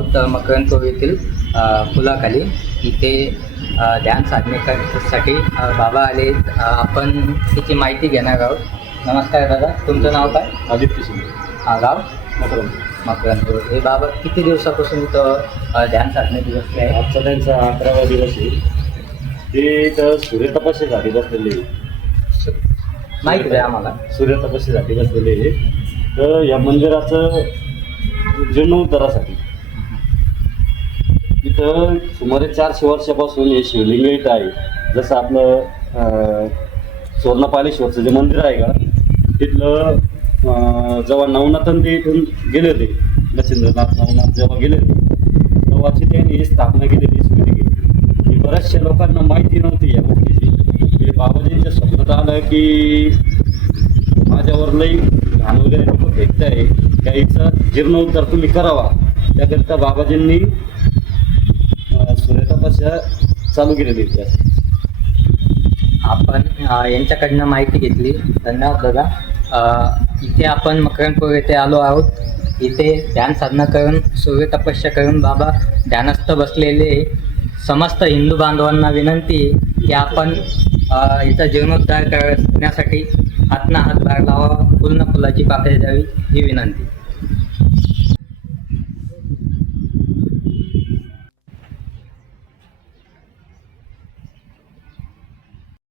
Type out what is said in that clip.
आहोत मकरंदपूर येथील पुलाखाली. इथे ध्यान साधनेसाठी बाबा आले. आपण त्याची माहिती घेणार आहोत. नमस्कार दादा, तुमचं नाव काय? आदित्य शिंदे. गाव मकरंदपूर. मकरंदपूर. हे बाबा किती दिवसापासून इथं ध्यान साधनेत बसले आहे? आजचा त्यांचा 11वा दिवस आहे. ते इथं सूर्यतपस्येसाठी बसलेले. माहिती द्या आम्हाला. सूर्यतपस्येसाठी बसलेले आहे. तर या मंदिराचं जीर्णोद्धारासाठी इथं सुमारे 400 वर्षापासून हे शिवलिंग इथं आहे. जसं आपलं स्वर्णपालेश्वरचं जे मंदिर आहे का, तिथलं जेव्हा नवनाथन ते इथून गेले होते, मच्छिंद्रनाथ नवनाथ जेव्हा गेले होते, तेव्हाची त्यांनी ही स्थापना केलेली शिवलिंग. ही बऱ्याचशा लोकांना माहिती नव्हती या गोष्टीची. बाबाजींच्या स्वप्नात आलं की माझ्यावर लई घाण वगैरे लोक फेकत आहे, गाईचा जीर्णोद्धार तुम्ही करावा. त्याकरिता बाबाजींनी सूर्यतपस्या चालू केलेली होती. आपण यांच्याकडनं माहिती घेतली. धन्यवाद दादा. इथे आपण मकरंदपूर येथे आलो आहोत. इथे ध्यान साधना करून सूर्यतपस्या करून बाबा ध्यानस्थ बसलेले. समस्त हिंदू बांधवांना विनंती आहे की आपण इथं जीर्णोद्धार करण्यासाठी हातनं हात बाहेर लावा, फुलनं फुलाची पाकळी द्यावी, ही विनंती.